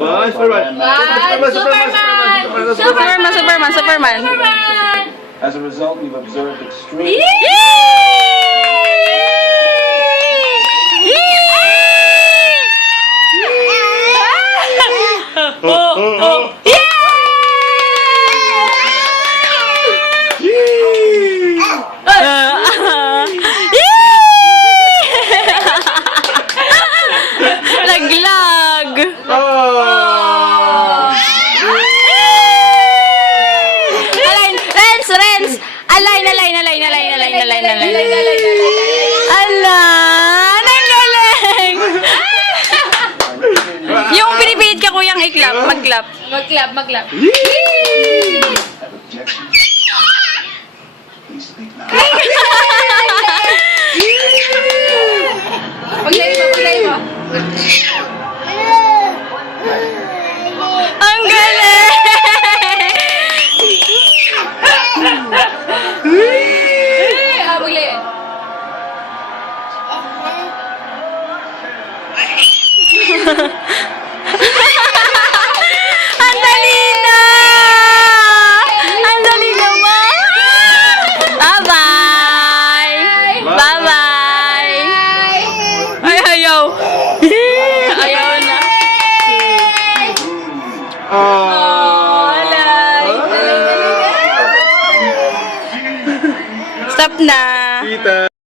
Superman. As a result, we've observed extreme. Laglag. Renz. Align. Ala, ang galing. Yung pinipihit ka kuyang i-clap, mag-clap. Mag-clap. Paglay mo. Ang galing. Paglay. Ang dali na! Ang dali naman! Bye-bye! Bye-bye! Ay, ayaw! Ayaw na! Alay! Stop na!